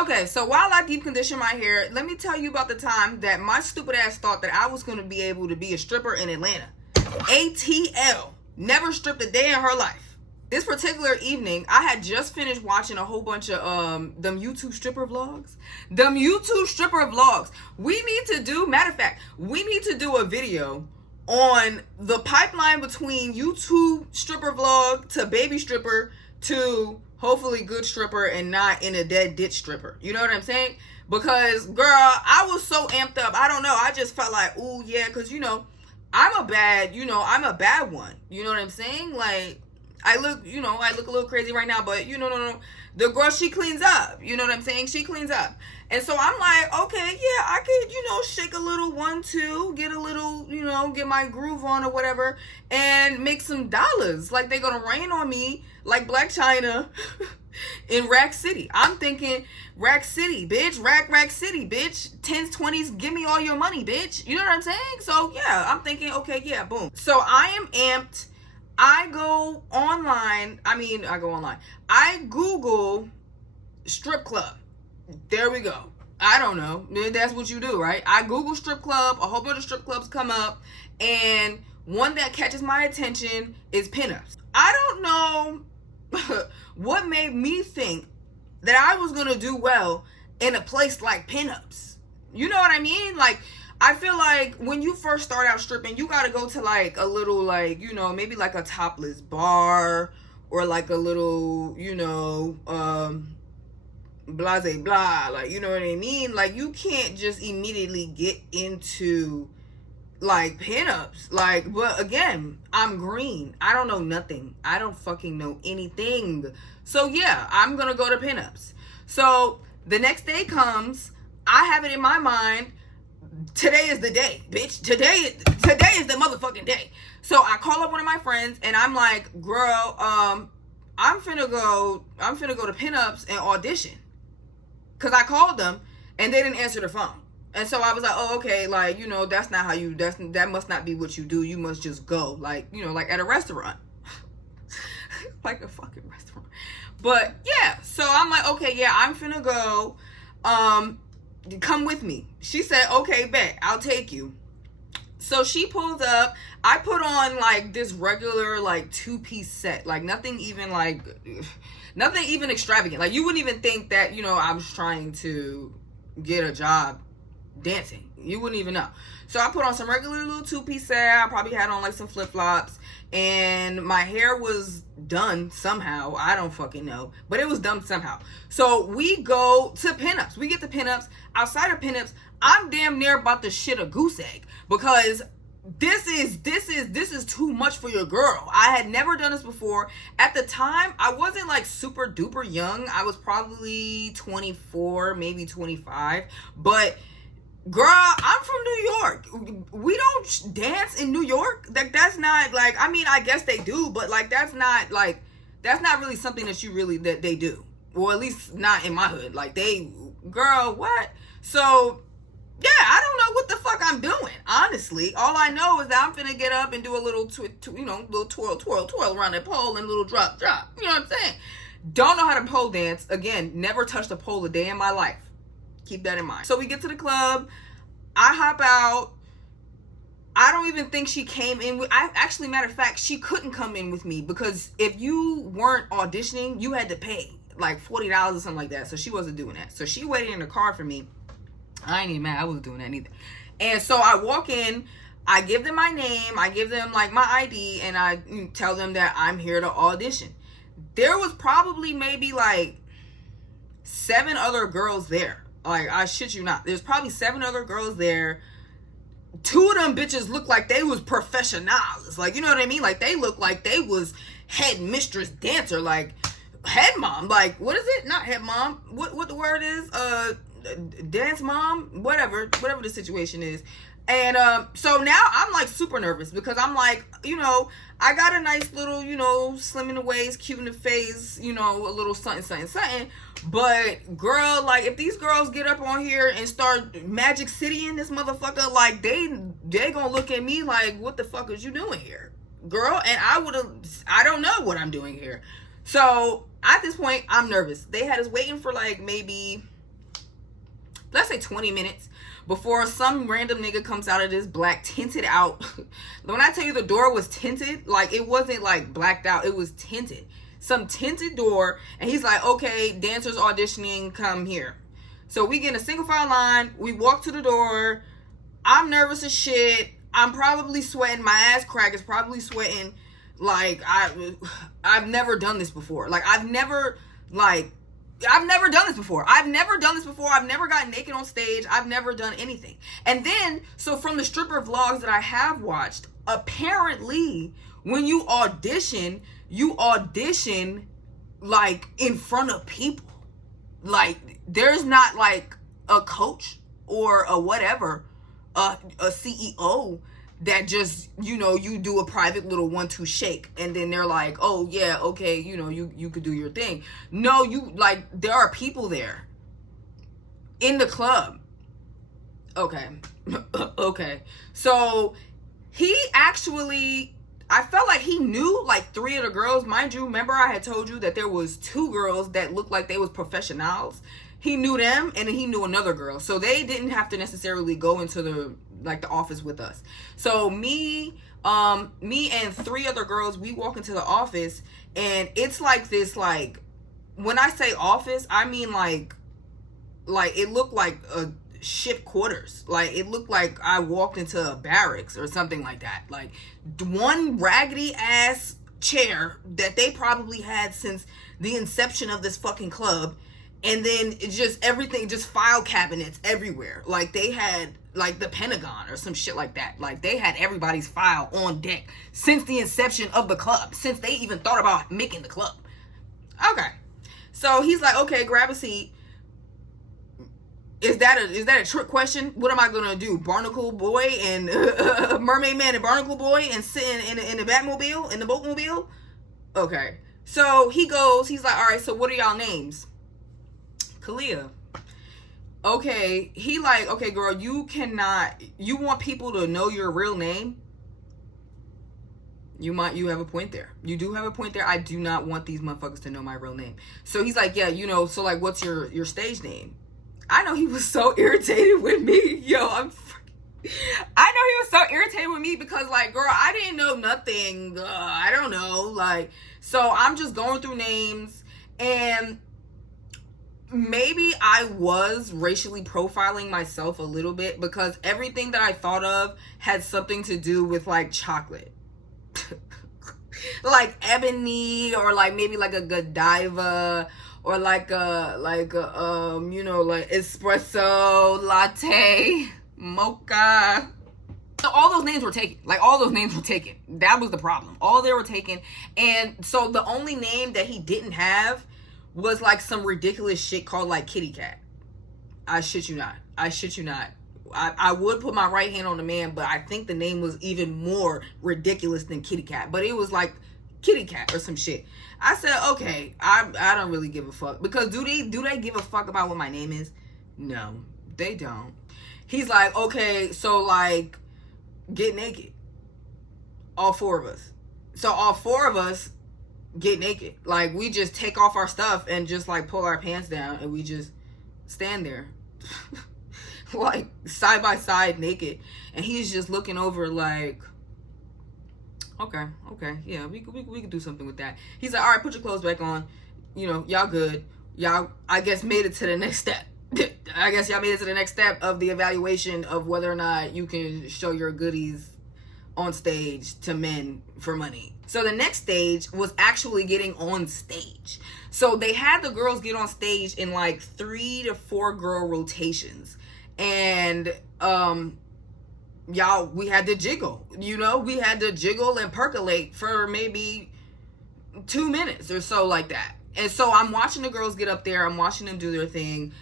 Okay, so while I deep condition my hair, let me tell you about the time that my stupid ass thought that I was going to be able to be a stripper in Atlanta. ATL never stripped a day in her life. This particular evening, I had just finished watching a whole bunch of them YouTube stripper vlogs. We need to do, matter of fact, we need to do a video on the pipeline between YouTube stripper vlog to baby stripper to hopefully good stripper and not in a dead ditch stripper. You know what I'm saying? Because, girl, I was so amped up. I don't know. I just felt like, ooh, yeah, because, I'm a bad one. You know what I'm saying? Like, I look a little crazy right now, but no. The girl, she cleans up. You know what I'm saying? She cleans up. And so I'm like, okay, yeah, I could, shake a little 1, 2, get a little, get my groove on or whatever, and make some dollars. Like, they're going to rain on me like Black China in Rack City. I'm thinking, Rack City, bitch. Rack City, bitch. 10s, 20s, give me all your money, bitch. You know what I'm saying? So, yeah, I'm thinking, okay, yeah, boom. So I am amped. I go online. I Google strip club. There we go. I don't know. That's what you do, right? I Google strip club. A whole bunch of strip clubs come up. And one that catches my attention is pinups. I don't know what made me think that I was going to do well in a place like pinups. You know what I mean? Like, I feel like when you first start out stripping, you got to go to like a little, like, maybe like a topless bar or like a little, blase blah, like, you know what I mean? Like, you can't just immediately get into like pinups. Like, but again, I'm green. I don't know nothing. I don't fucking know anything. So yeah, I'm gonna go to pinups. So the next day comes, I have it in my mind, today is the day, bitch. Today is the motherfucking day. So I call up one of my friends and I'm like, girl, I'm finna go to pinups and audition. Cause I called them and they didn't answer the phone. And so I was like, oh, okay, like, that's not how you, that must not be what you do. You must just go, like, like at a restaurant. Like a fucking restaurant. But yeah, so I'm like, okay, yeah, I'm finna go. Come with me. She said, okay, bet, I'll take you. So she pulls up. I put on like this regular like 2-piece set, like nothing even extravagant. Like, you wouldn't even think that, I was trying to get a job dancing. You wouldn't even know. So I put on some regular little 2-piece set. I probably had on like some flip-flops, and my hair was done somehow. I don't fucking know, but it was done somehow. So we go to pinups. We get to pinups. Outside of pinups, I'm damn near about to shit a goose egg, because this is too much for your girl. I had never done this before. At the time, I wasn't like super duper young. I was probably 24, maybe 25, but girl, I'm from New York. We don't dance in New York. Like, that's not like, I guess they do, but like, that's not really something that they do. Or at least not in my hood. Like, girl, what? So yeah, I don't know what the fuck I'm doing, honestly. All I know is that I'm finna get up and do a little little twirl around that pole and a little drop. You know what I'm saying? Don't know how to pole dance. Again, never touched a pole a day in my life. Keep that in mind. So we get to the club. I hop out. I don't even think she came in with, matter of fact, she couldn't come in with me, because if you weren't auditioning, you had to pay like $40 or something like that. So she wasn't doing that. So she waited in the car for me. I ain't even mad. I wasn't doing that either. And so I walk in, I give them my name, I give them like my ID, and I tell them that I'm here to audition. There was probably maybe like 7 other girls there. Like, I shit you not. There's probably 7 other girls there. 2 of them bitches looked like they was professionals. Like, you know what I mean? Like, they looked like they was head mistress dancer. Like, head mom. Like, what is it? Not head mom. What the word is? Dance mom? Whatever the situation is. And so now I'm like super nervous, because I'm like, I got a nice little, slim in the waist, cute in the face, a little something. But girl, like, if these girls get up on here and start Magic City in this motherfucker, like, they gonna look at me like, what the fuck is you doing here, girl? And I don't know what I'm doing here. So at this point, I'm nervous. They had us waiting for like maybe let's say 20 minutes before some random nigga comes out of this black tinted out. When I tell you the door was tinted, like it wasn't like blacked out, it was tinted. Some tinted door, and he's like, okay, dancers auditioning, come here. So we get in a single file line, we walk to the door. I'm nervous as shit. I'm probably sweating. My ass crack is probably sweating. Like I've never done this before. Like I've never done this before. I've never gotten naked on stage. I've never done anything. And then, so from the stripper vlogs that I have watched, apparently when you audition like in front of people. Like there's not like a coach or a whatever, a CEO that just, you know, you do a private little 1-2 shake and then they're like, oh yeah, okay, you know, you could do your thing. No, you, like, there are people there in the club. Okay. Okay. So he actually, I felt like he knew like 3 of the girls. Mind you, remember I had told you that there was 2 girls that looked like they was professionals. He knew them, and then he knew another girl. So they didn't have to necessarily go into the office with us. So me and 3 other girls, we walk into the office, and it's like this, like, when I say office, I mean like it looked like a ship quarters. Like it looked like I walked into a barracks or something like that. Like one raggedy ass chair that they probably had since the inception of this fucking club. And then it's just everything, just file cabinets everywhere. Like they had like the Pentagon or some shit like that. Like they had everybody's file on deck since the inception of the club, since they even thought about making the club. Okay. So he's like, okay, grab a seat. Is that a trick question? What am I gonna do? Barnacle Boy and Mermaid Man and Barnacle Boy and sit in the Batmobile, in the boatmobile? Okay. So he goes, he's like, all right, so what are y'all names? Kalia. Okay, he like, okay, girl, you want people to know your real name? You have a point there. You do have a point there. I do not want these motherfuckers to know my real name. So he's like, yeah, you know, so like, what's your stage name? I know he was so irritated with me. Yo, I know he was so irritated with me because like, girl, I didn't know nothing. I don't know. Like, so I'm just going through names, and maybe I was racially profiling myself a little bit because everything that I thought of had something to do with like chocolate. Like ebony, or like maybe like a Godiva, or like a you know, like espresso, latte, mocha. So all those names were taken. Like all those names were taken. That was the problem. All they were taken. And so the only name that he didn't have was like some ridiculous shit called like Kitty Cat. I shit you not. I would put my right hand on the man, but I think the name was even more ridiculous than Kitty Cat. But it was like Kitty Cat or some shit. I said, okay, I don't really give a fuck. Because do they give a fuck about what my name is? No, they don't. He's like, okay, so like, get naked. All 4 of us. So all 4 of us get naked. Like we just take off our stuff and just like pull our pants down and we just stand there like side by side naked, and he's just looking over like, okay, yeah, we could do something with that. He's like, all right, put your clothes back on, you know, y'all good, y'all I guess made it to the next step. I guess y'all made it to the next step of the evaluation of whether or not you can show your goodies on stage to men for money. So the next stage was actually getting on stage. So they had the girls get on stage in like 3 to 4 girl rotations. And y'all, we had to jiggle, you know, we had to jiggle and percolate for maybe 2 minutes or so like that. And so I'm watching the girls get up there, I'm watching them do their thing.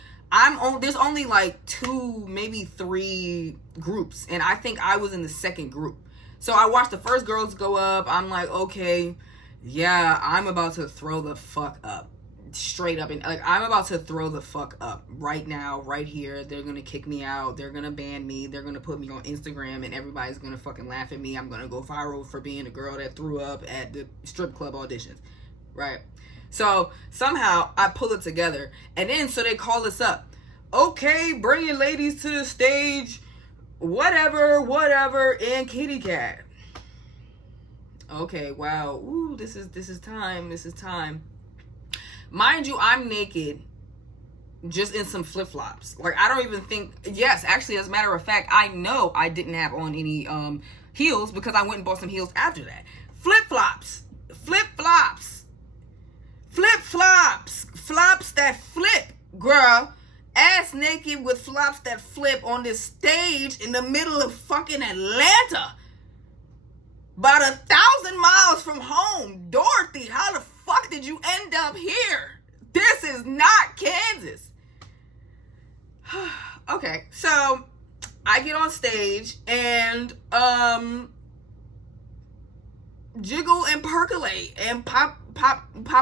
There's only like 2, maybe 3 groups, and I think I was in the second group. So I watched the first girls go up. I'm like, okay, yeah, I'm about to throw the fuck up. Straight up. And like, I'm about to throw the fuck up right now, right here. They're going to kick me out. They're going to ban me. They're going to put me on Instagram, and everybody's going to fucking laugh at me. I'm going to go viral for being a girl that threw up at the strip club auditions. Right? So somehow I pull it together. And then, so they call us up. okay, bringing ladies to the stage, whatever, and kitty cat. Okay, wow. Ooh, this is time. Mind you, I'm naked, just in some flip-flops. Like, I don't even think, yes, actually, as a matter of fact, I know I didn't have on any heels, because I went and bought some heels after that. Flip-flops, flops that flip, girl. Ass naked with flops that flip on this stage in the middle of fucking Atlanta. About 1,000 miles from home. Dorothy, how the fuck did you end up here? This is not Kansas. Okay, so I get on stage and jiggle and percolate and pop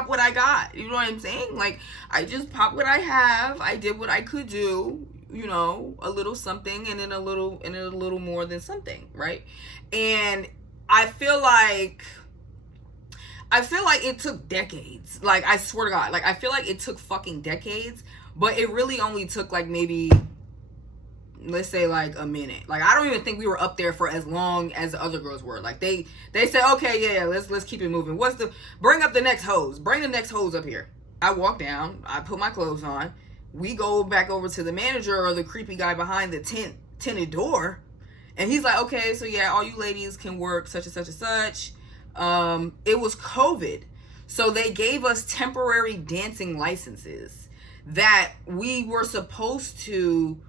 what I got. You know what I'm saying? Like, I just pop what I have. I did what I could do, you know, a little something and then a little more than something, right? And I feel like it took decades. Like, I swear to God, like, I feel like it took fucking decades, but it really only took like maybe, let's say, like a minute. Like, I don't even think we were up there for as long as the other girls were. Like, they said, okay, yeah, let's keep it moving. Bring up the next hose. Bring the next hose up here. I walk down, I put my clothes on. We go back over to the manager or the creepy guy behind the tinted door. And he's like, okay, so yeah, all you ladies can work such and such and such. It was COVID. So they gave us temporary dancing licenses that we were supposed to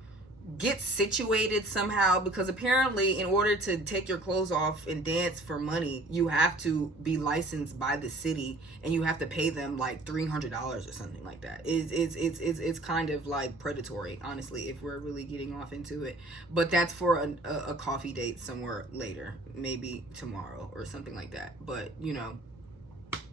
get situated somehow, because apparently in order to take your clothes off and dance for money, you have to be licensed by the city and you have to pay them like $300 or something like that. It's kind of like predatory, honestly, if we're really getting off into it. But that's for a coffee date somewhere later, maybe tomorrow or something like that. But you know,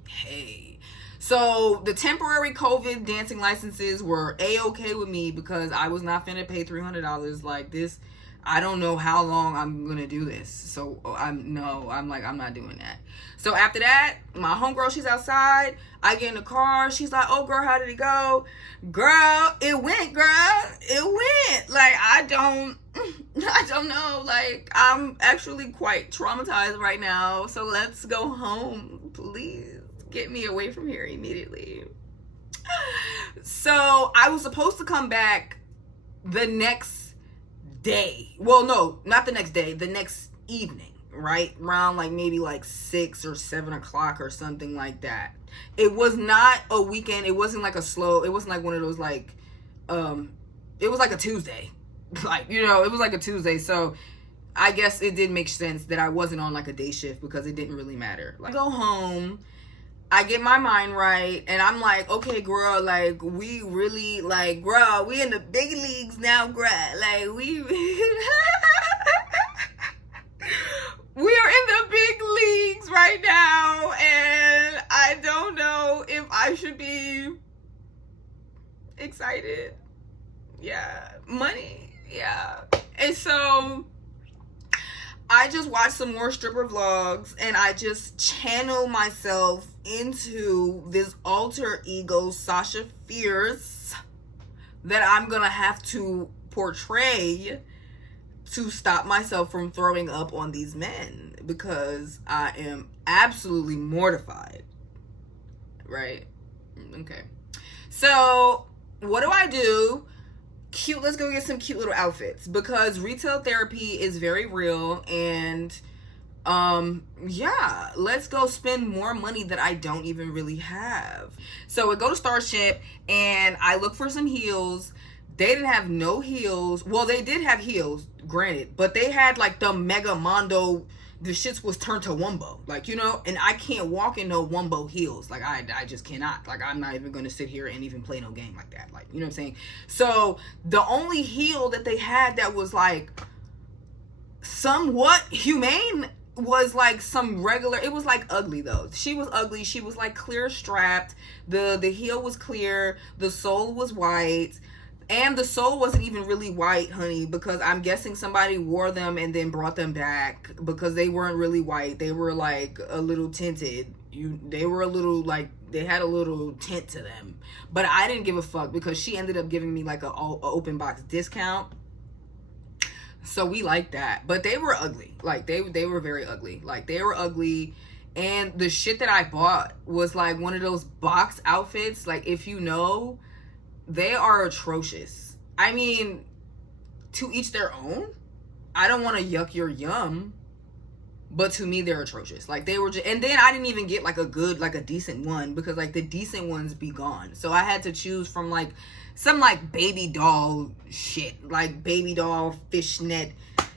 hey. So the temporary COVID dancing licenses were A-okay with me, because I was not finna pay $300 like this. I don't know how long I'm gonna do this. So I'm not doing that. So after that, my homegirl, she's outside. I get in the car. She's like, oh girl, how did it go? Girl, it went, It went. Like, I don't know. Like, I'm actually quite traumatized right now. So let's go home, please. Get me away from here immediately. So I was supposed to come back the next day. Well, no, not the next day, the next evening, right? Around like maybe like 6 or 7 o'clock or something like that. It was not a weekend. It wasn't like it wasn't like one of those like, it was like a Tuesday. Like, you know, it was like a Tuesday. So I guess it did make sense that I wasn't on like a day shift, because it didn't really matter. Like, I go home, I get my mind right, and I'm like, okay, girl, like, we really, like, girl, we in the big leagues now, girl. Like, we are in the big leagues right now, and I don't know if I should be excited. Yeah, money, yeah. And so I just watched some more stripper vlogs, and I just channel myself into this alter ego Sasha Fierce that I'm gonna have to portray to stop myself from throwing up on these men, because I am absolutely mortified. Right? Okay. So what do? Cute, let's go get some cute little outfits, because retail therapy is very real, and yeah, let's go spend more money that I don't even really have. So we go to Starship and I look for some heels. They didn't have no heels. Well, they did have heels, granted, but they had like the mega mondo, the shits was turned to wumbo, like, you know, and I can't walk in no wumbo heels. Like, I just cannot. Like, I'm not even gonna sit here and even play no game like that. Like, you know what I'm saying? So the only heel that they had that was like somewhat humane was like some regular, it was like ugly though. She was ugly. She was like clear strapped. The heel was clear. The sole was white. And the sole wasn't even really white, honey, because I'm guessing somebody wore them and then brought them back, because they weren't really white. They were like a little tinted. They were a little like They had a little tint to them. But I didn't give a fuck because she ended up giving me like a open box discount. So we liked that. But they were ugly. Like they were very ugly. Like they were ugly. And the shit that I bought was like one of those box outfits. Like, if you know, they are atrocious. I mean, to each their own. I don't want to yuck your yum. But to me, they're atrocious. Like, they were just... And then I didn't even get, like, a decent one. Because, like, the decent ones be gone. So I had to choose from, like, some, like, baby doll shit. Like, baby doll, fishnet.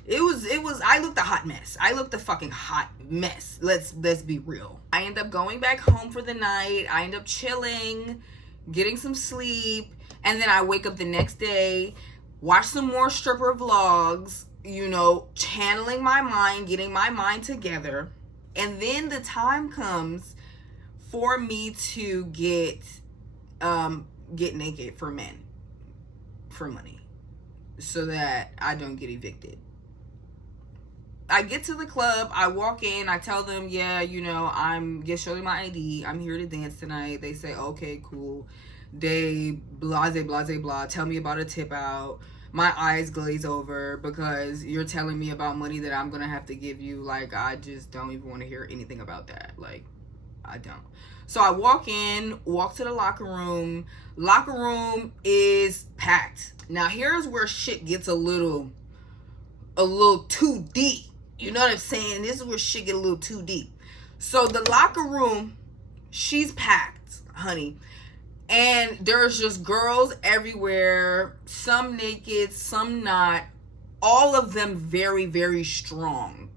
It was... I looked a hot mess. I looked a fucking hot mess. Let's be real. I end up going back home for the night. I end up chilling. Getting some sleep. And then I wake up the next day. Watch some more stripper vlogs. You know, channeling my mind, getting my mind together. And then the time comes for me to get naked for men for money so that I don't get evicted. I get to the club, I walk in, I tell them, yeah, you know, show me my ID, I'm here to dance tonight. They say, okay, cool. They blah, tell me about a tip out. My eyes glaze over because you're telling me about money that I'm going to have to give you. Like, I just don't even want to hear anything about that. Like, I don't. So I walk to the locker room. Locker room is packed. Now, here's where shit gets a little too deep. You know what I'm saying? This is where shit get a little too deep. So the locker room, she's packed, honey. And there's just girls everywhere, some naked, some not, all of them very, very strong,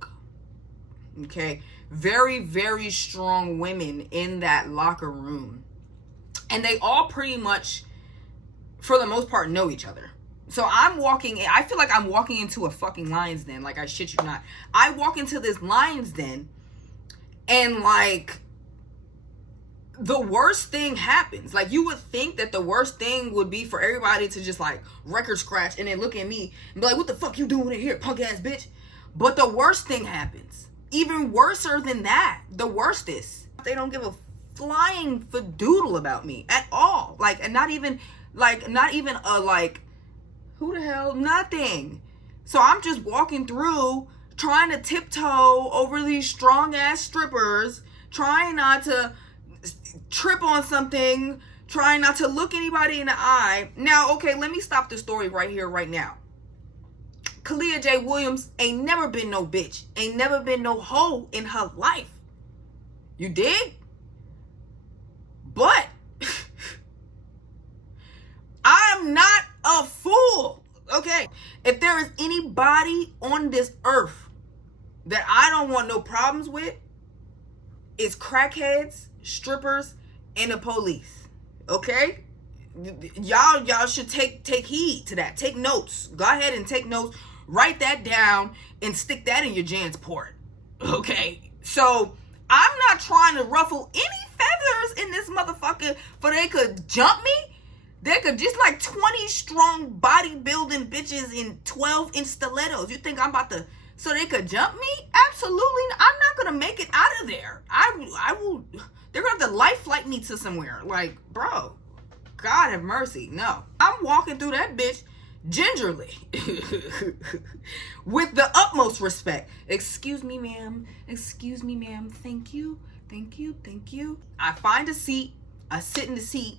okay? Very, very strong women in that locker room. And they all pretty much, for the most part, know each other. So I'm walking in, I feel like I'm walking into a fucking lion's den, like I shit you not. I walk into this lion's den, and like, the worst thing happens. Like, you would think that the worst thing would be for everybody to just like record scratch and then look at me and be like, what the fuck you doing in here, punk ass bitch? But the worst thing happens. Even worser than that. The worstest. They don't give a flying fadoodle about me at all. Like, and not even a like, who the hell? Nothing. So I'm just walking through trying to tiptoe over these strong ass strippers, trying not to trip on something, trying not to look anybody in the eye. Now, okay, let me stop the story right here, right now. Kalia J. Williams ain't never been no bitch, ain't never been no hoe in her life. You dig? But I'm not a fool, okay? If there is anybody on this earth that I don't want no problems with, it's crackheads, strippers, and the police. Okay? Y'all should take heed to that. Take notes. Go ahead and take notes. Write that down and stick that in your Jansport. Okay? So I'm not trying to ruffle any feathers in this motherfucker for they could jump me. They could just like 20 strong bodybuilding bitches in 12-inch stilettos. You think I'm about to... So they could jump me? Absolutely. I'm not going to make it out of there. I will... They're going to have to life flight me to somewhere. Like, bro, God have mercy. No. I'm walking through that bitch gingerly. With the utmost respect. Excuse me, ma'am. Excuse me, ma'am. Thank you. Thank you. Thank you. I find a seat. I sit in the seat.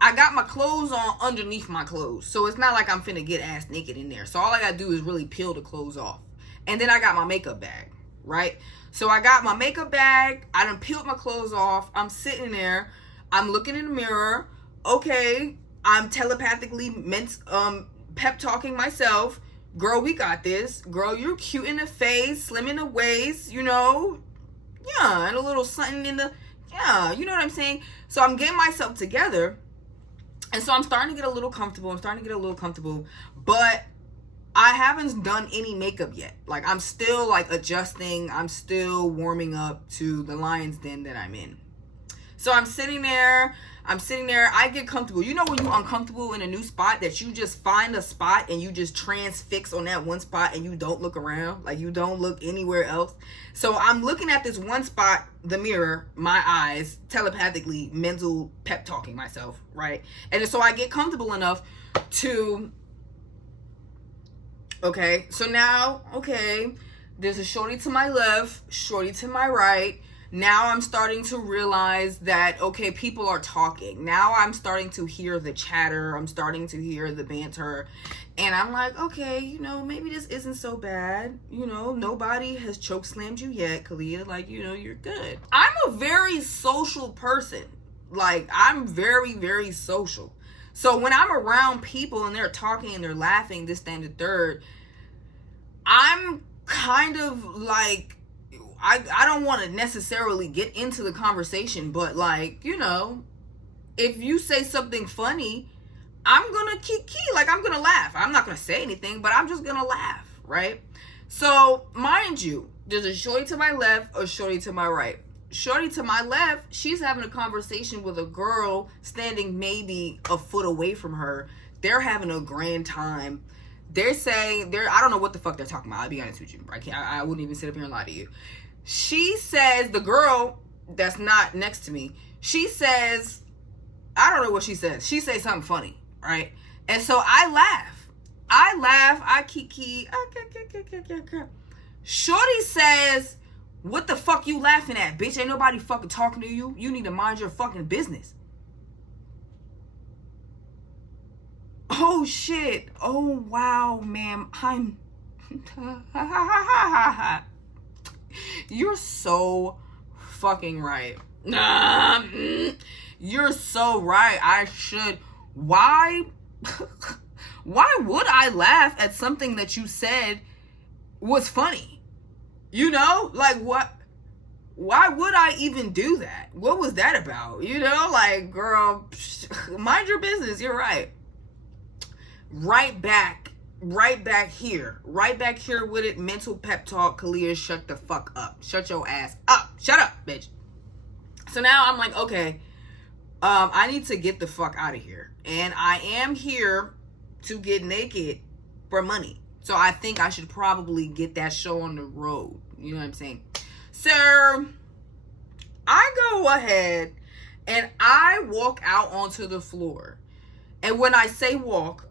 I got my clothes on underneath my clothes. So it's not like I'm finna get ass naked in there. So all I got to do is really peel the clothes off. And then I got my makeup bag, right? So I got my makeup bag. I done peeled my clothes off. I'm sitting there. I'm looking in the mirror. Okay. I'm telepathically pep talking myself. Girl, we got this. Girl, you're cute in the face, slim in the waist, you know. Yeah, and a little something in the... Yeah, you know what I'm saying? So I'm getting myself together. And so I'm starting to get a little comfortable. But I haven't done any makeup yet. Like, I'm still, like, adjusting. I'm still warming up to the lion's den that I'm in. So I'm sitting there. I'm sitting there. I get comfortable. You know when you're uncomfortable in a new spot, that you just find a spot and you just transfix on that one spot and you don't look around. Like, you don't look anywhere else. So I'm looking at this one spot, the mirror, my eyes, telepathically, mental pep talking myself, right? And so I get comfortable enough to, okay, so now, okay, there's a shorty to my left, shorty to my right. Now I'm starting to realize that, okay, people are talking. Now I'm starting to hear the chatter. I'm starting to hear the banter. And I'm like, okay, you know, maybe this isn't so bad. You know, nobody has choke slammed you yet, Kalia. Like, you know, you're good. I'm a very social person. Like, I'm very, very social. So when I'm around people and they're talking and they're laughing, this, that, and the third, I'm kind of like, I don't want to necessarily get into the conversation, but like, you know, if you say something funny, I'm going to kiki, like I'm going to laugh. I'm not going to say anything, but I'm just going to laugh, right? So, mind you, there's a shorty to my left, a shorty to my right. Shorty to my left, she's having a conversation with a girl standing maybe a foot away from her. They're having a grand time. They're saying, I don't know what the fuck they're talking about. I'll be honest with you. I wouldn't even sit up here and lie to you. She says, the girl that's not next to me, she says, I don't know what she says. She says something funny, right? And so I laugh. I kiki. Shorty says, what the fuck you laughing at, bitch? Ain't nobody fucking talking to you. You need to mind your fucking business. Oh, shit. Oh, wow, ma'am. I'm... You're so fucking right. You're so right. I should. Why would I laugh at something that you said was funny? You know, like, what? Why would I even do that? What was that about? You know, like, girl, mind your business. You're right. Right back here with it. Mental pep talk. Kalia, shut the fuck up. Shut your ass up. Shut up, bitch. So now I'm like, okay, I need to get the fuck out of here. And I am here to get naked for money. So I think I should probably get that show on the road. You know what I'm saying? So I go ahead and I walk out onto the floor. And when I say walk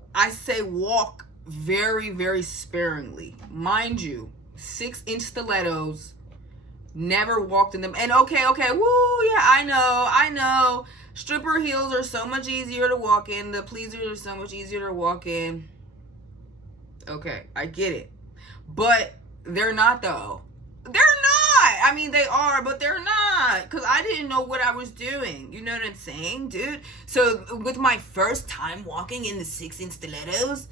very, very sparingly. Mind you, 6-inch stilettos, never walked in them. And okay, woo, yeah, I know. Stripper heels are so much easier to walk in. The pleasers are so much easier to walk in. Okay, I get it. But they're not, though. They're not. I mean, they are, but they're not. Because I didn't know what I was doing. You know what I'm saying, dude? So with my first time walking in the 6-inch stilettos,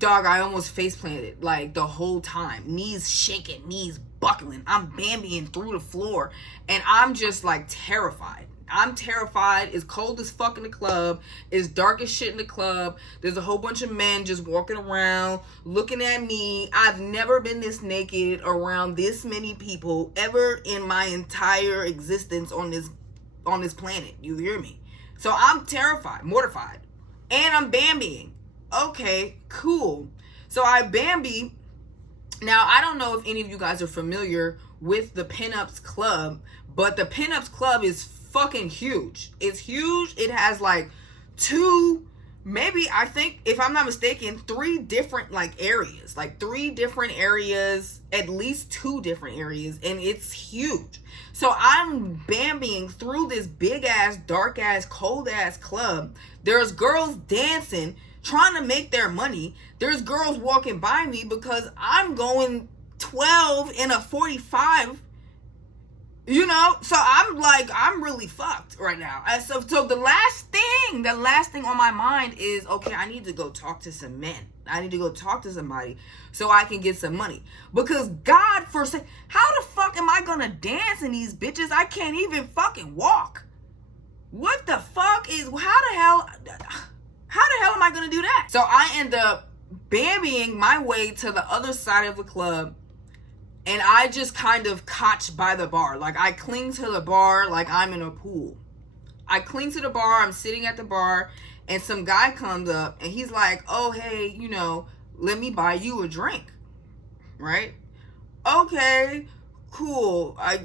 dog, I almost face planted, like, the whole time. Knees shaking, knees buckling. I'm bambying through the floor. And I'm just, like, terrified. I'm terrified. It's cold as fuck in the club. It's dark as shit in the club. There's a whole bunch of men just walking around, looking at me. I've never been this naked around this many people ever in my entire existence on this planet. You hear me? So I'm terrified, mortified. And I'm bambying. Okay, cool. So I Bambi. Now, I don't know if any of you guys are familiar with the Pinups Club, but the Pinups Club is fucking huge. It's huge. It has like 2, maybe, I think, if I'm not mistaken, 3 different like areas. Like 3 different areas, at least 2 different areas, and it's huge. So I'm bambying through this big ass, dark ass, cold ass club. There's girls dancing, trying to make their money. There's girls walking by me because I'm going 12 in a 45. You know, so I'm like, I'm really fucked right now. And so the last thing on my mind is, okay, I need to go talk to some men. I need to go talk to somebody so I can get some money. Because God forsake, how the fuck am I gonna dance in these bitches? I can't even fucking walk. What the fuck is, how the hell am I gonna do that? So I end up bambying my way to the other side of the club. And I just kind of cotch by the bar. Like, I cling to the bar like I'm in a pool. I clean to the bar. I'm sitting at the bar, and some guy comes up, and he's like, oh, hey, let me buy you a drink. Right? Okay, cool. I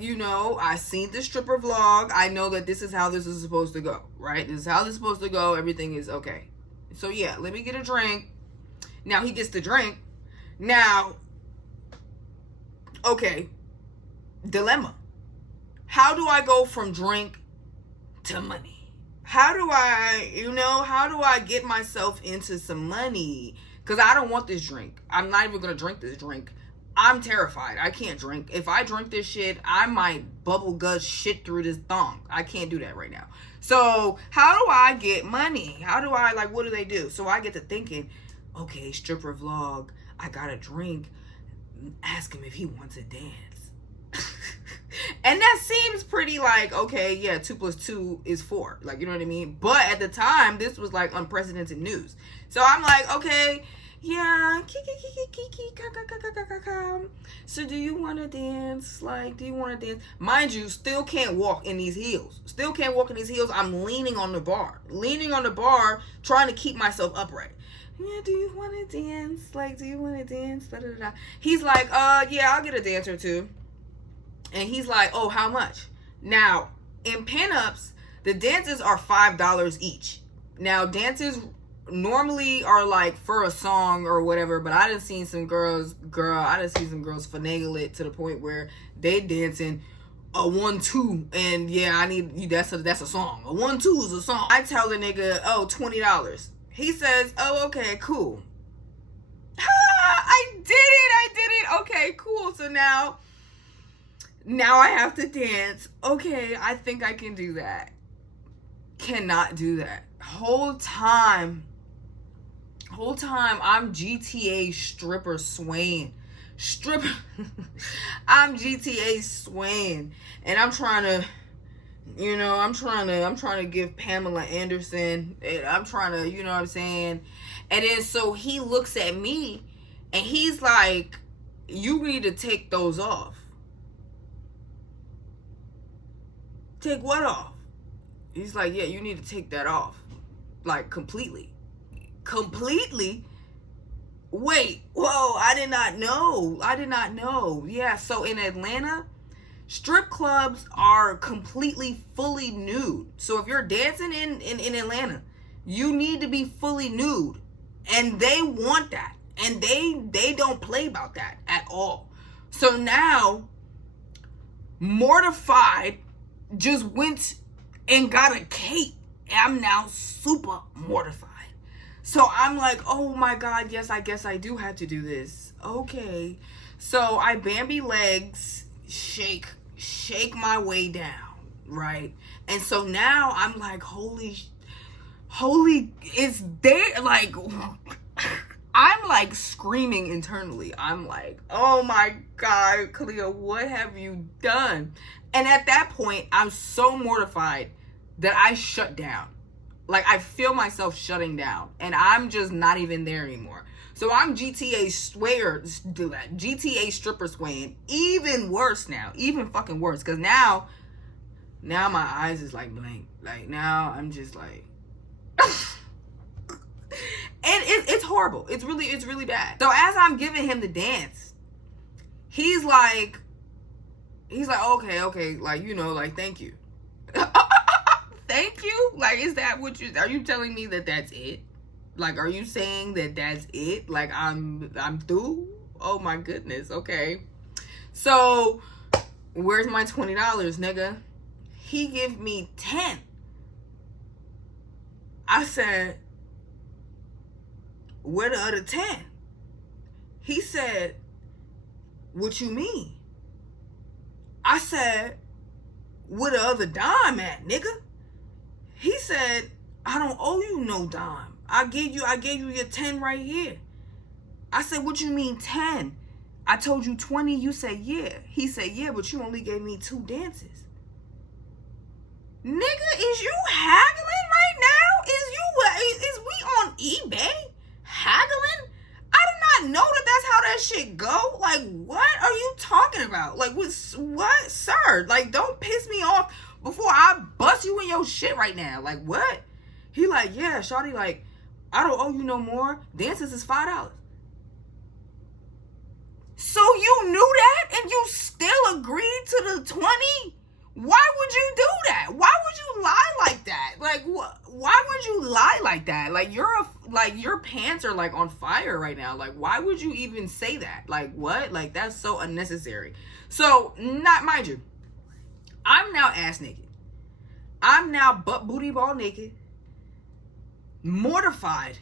seen the stripper vlog. I know that this is how this is supposed to go. Right? This is how this is supposed to go. Everything is okay. So, yeah, let me get a drink. Now, he gets the drink. Now, okay, dilemma. How do I go from drink to money? How do I get myself into some money? Because I don't want this drink. I'm not even going to drink this drink. I'm terrified. I can't drink. If I drink this shit, I might bubble gut shit through this thong. I can't do that right now. So how do I get money? What do they do? So I get to thinking, okay, stripper vlog, I got a drink. Ask him if he wants to dance. And that seems pretty like, okay, yeah, 2 + 2 is 4. Like, you know what I mean? But at the time, this was like unprecedented news. So I'm like, okay, yeah, so do you want to dance? Like, do you want to dance? Mind you, still can't walk in these heels. I'm leaning on the bar, trying to keep myself upright. Yeah, do you want to dance? Like, do you want to dance? Da, da, da. He's like, yeah, I'll get a dance or two. And he's like, oh, how much? Now, in pinups, the dances are $5 each. Now, dances normally are like for a song or whatever, but I done seen some girls finagle it to the point where they dancing a 1-2, and yeah, I need you. That's a song. A 1-2 is a song. I tell the nigga, oh, $20. He says, oh, okay, cool. I did it. Okay, cool. So now I have to dance. Okay, I think I can do that. Cannot do that. Whole time I'm GTA stripper swaying. I'm GTA swaying. And I'm trying to give Pamela Anderson. I'm trying to, you know what I'm saying? And then so he looks at me and he's like, you need to take those off. Take what off? He's like, yeah, you need to take that off. Like, completely. Wait, whoa, I did not know. Yeah, so in Atlanta, strip clubs are completely fully nude. So if you're dancing in Atlanta, you need to be fully nude. And they want that. And they don't play about that at all. So now, mortified, just went and got a cape. I'm now super mortified. So I'm like, oh my God, yes, I guess I do have to do this. Okay. So I Bambi legs, shake my way down, right? And so now I'm like, holy, is there, like, I'm like screaming internally. I'm like, oh my God, Kalia, what have you done? And at that point, I'm so mortified that I shut down. Like, I feel myself shutting down. And I'm just not even there anymore. So I'm GTA stripper swaying. Even worse now. Even fucking worse. Because now my eyes is like blank. Like, now I'm just like... And it's horrible. It's really bad. So as I'm giving him the dance, he's like, okay, like, like, thank you. Thank you? Like, is that what are you telling me that that's it? Like, are you saying that that's it? Like, I'm through? Oh my goodness. Okay. So, where's my $20, nigga? He give me 10. I said, where the other 10? He said, what you mean? I said, where the other dime at, nigga? He said, I don't owe you no dime. I gave you your 10 right here. I said, what you mean 10? I told you 20, you said yeah. He said, yeah, but you only gave me 2 dances. Nigga, is you haggling right now? Is we on eBay haggling? I did not know that that's how that shit go. Like, what are you talking about? Like, what, sir? Like, don't piss me off. before I bust you in your shit right now. Like, what? He like, yeah, shawty, like, I don't owe you no more. Dances is $5. So you knew that and you still agreed to the 20? Why would you do that? Why would you lie like that? Like, why would you lie like that? Like, your pants are like on fire right now. Like, why would you even say that? Like, what? Like, that's so unnecessary. So, not mind you, I'm now ass naked. I'm now butt booty ball naked, mortified,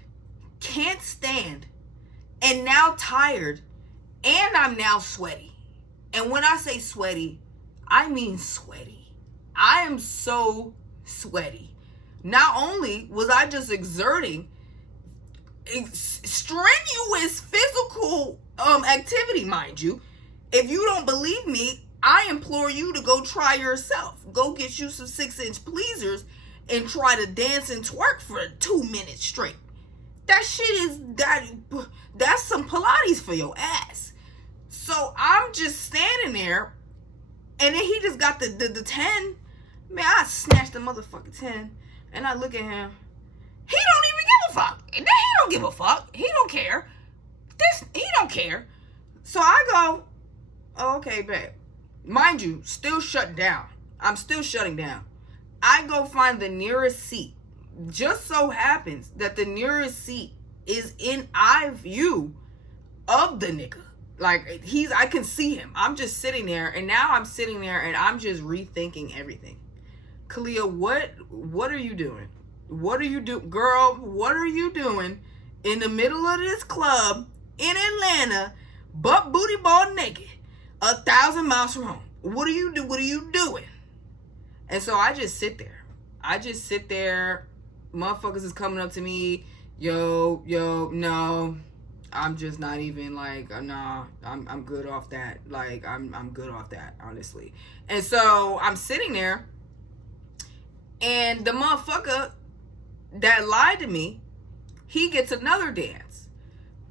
can't stand, and now tired, and I'm now sweaty. And when I say sweaty, I mean sweaty. I am so sweaty. Not only was I just exerting strenuous physical activity, mind you. If you don't believe me, I implore you to go try yourself. Go get you some 6-inch pleasers and try to dance and twerk for 2 minutes straight. That shit is, that's some Pilates for your ass. So I'm just standing there, and then he just got the 10. Man, I snatched the motherfucking 10, and I look at him. He don't even give a fuck. And then he don't give a fuck. He don't care. He don't care. So I go, oh, okay, babe. Mind you, still shut down. I'm still shutting down. I go find the nearest seat. Just so happens that the nearest seat is in eye view of the nigga. Like, I can see him. I'm just sitting there, and now I'm sitting there, and I'm just rethinking everything. Kalia, what are you doing? What are you doing? Girl, what are you doing in the middle of this club in Atlanta, butt booty ball naked, 1,000 miles from home? What are you doing? And so I just sit there. Motherfuckers is coming up to me. Yo, no. I'm just not even like, nah, I'm good off that. Like, I'm good off that, honestly. And so I'm sitting there, and the motherfucker that lied to me, he gets another dance.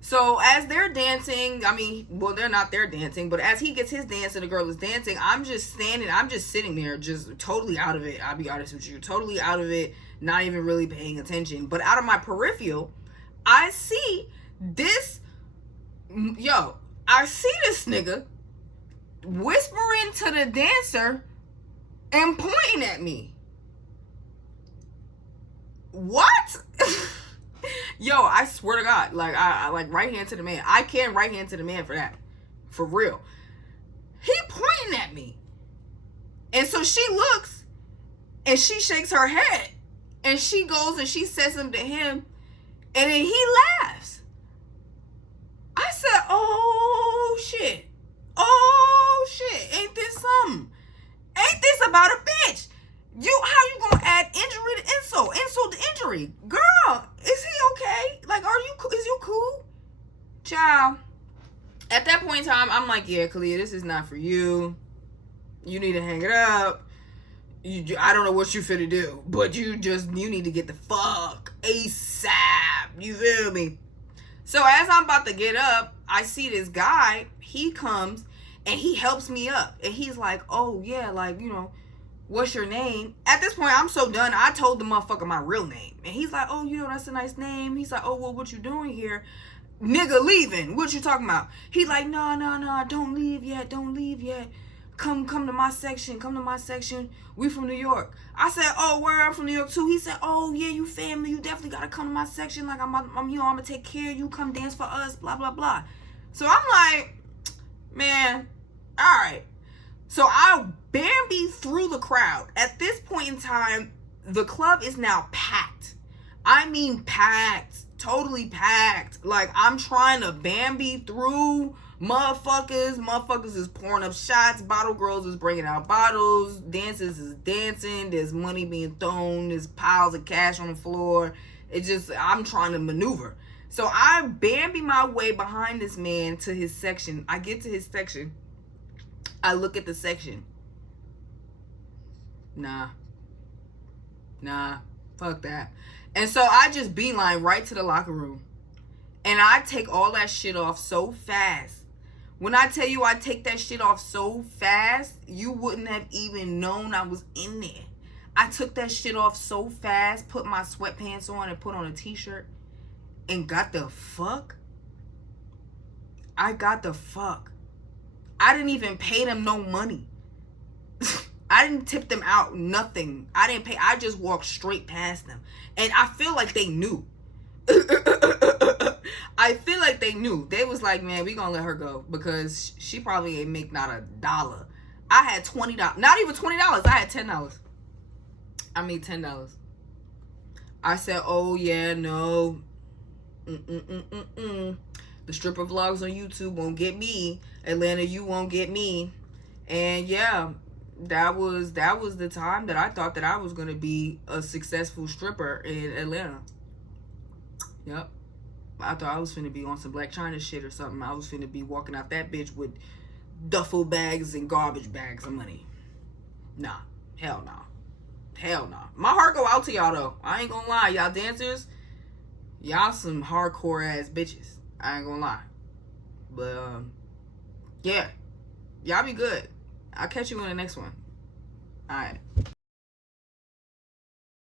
So as they're dancing, I mean, well, they're not there dancing, but as he gets his dance and the girl is dancing, I'm just sitting there, just totally out of it. I'll be honest with you, totally out of it, not even really paying attention. But out of my peripheral, I see this nigga whispering to the dancer and pointing at me. What? Yo, I swear to God, like, I like right hand to the man. I can right hand to the man for that. For real. He pointing at me. And so she looks and she shakes her head. And she goes and she says something to him. And then he laughs. I said, oh shit. Oh shit. Ain't this something? Ain't this about a bitch? How you gonna add injury to insult? Insult to injury. Girl, is he okay? Like, is you cool? Child. At that point in time, I'm like, yeah, Kalia, this is not for you. You need to hang it up. I don't know what you finna do, but you need to get the fuck ASAP. You feel me? So as I'm about to get up, I see this guy. He comes and he helps me up. And he's like, oh yeah, like, what's your name? At this point, I'm so done. I told the motherfucker my real name. And he's like, oh, that's a nice name. He's like, oh, well, what you doing here? Nigga leaving. What you talking about? He like, no, don't leave yet. Come to my section. We from New York. I said, oh, where? I'm from New York too. He said, oh, yeah, you family. You definitely got to come to my section. Like, I'm going to take care of you. Come dance for us, blah, blah, blah. So I'm like, man, all right. So I Bambi through the crowd. At this point in time, the club is now packed. I mean packed. Totally packed. Like, I'm trying to Bambi through motherfuckers. Motherfuckers is pouring up shots. Bottle girls is bringing out bottles. Dancers is dancing. There's money being thrown. There's piles of cash on the floor. I'm trying to maneuver. So I Bambi my way behind this man to his section. I get to his section. I look at the section. Nah, fuck that. And so I just beeline right to the locker room. And I take all that shit off so fast. When I tell you I take that shit off so fast, you wouldn't have even known I was in there. I took that shit off so fast, put my sweatpants on and put on a t-shirt, and got the fuck. I got the fuck. I didn't even pay them no money. I didn't tip them out nothing. I didn't pay. I just walked straight past them. And I feel like they knew. I feel like they knew. They was like, man, we gonna let her go because she probably ain't make not $1. I had $20. Not even $20. I had $10. I mean $10. I said, oh yeah, no. The stripper vlogs on YouTube won't get me. Atlanta, you won't get me. And yeah, that was the time that I thought that I was gonna be a successful stripper in Atlanta. Yep. I thought I was finna be on some Black China shit or something. I was finna be walking out that bitch with duffel bags and garbage bags of money. Nah. Hell no. Hell no. My heart go out to y'all though. I ain't gonna lie. Y'all dancers, y'all some hardcore ass bitches. I ain't gonna lie. But yeah. Y'all be good. I'll catch you in the next one. Alright.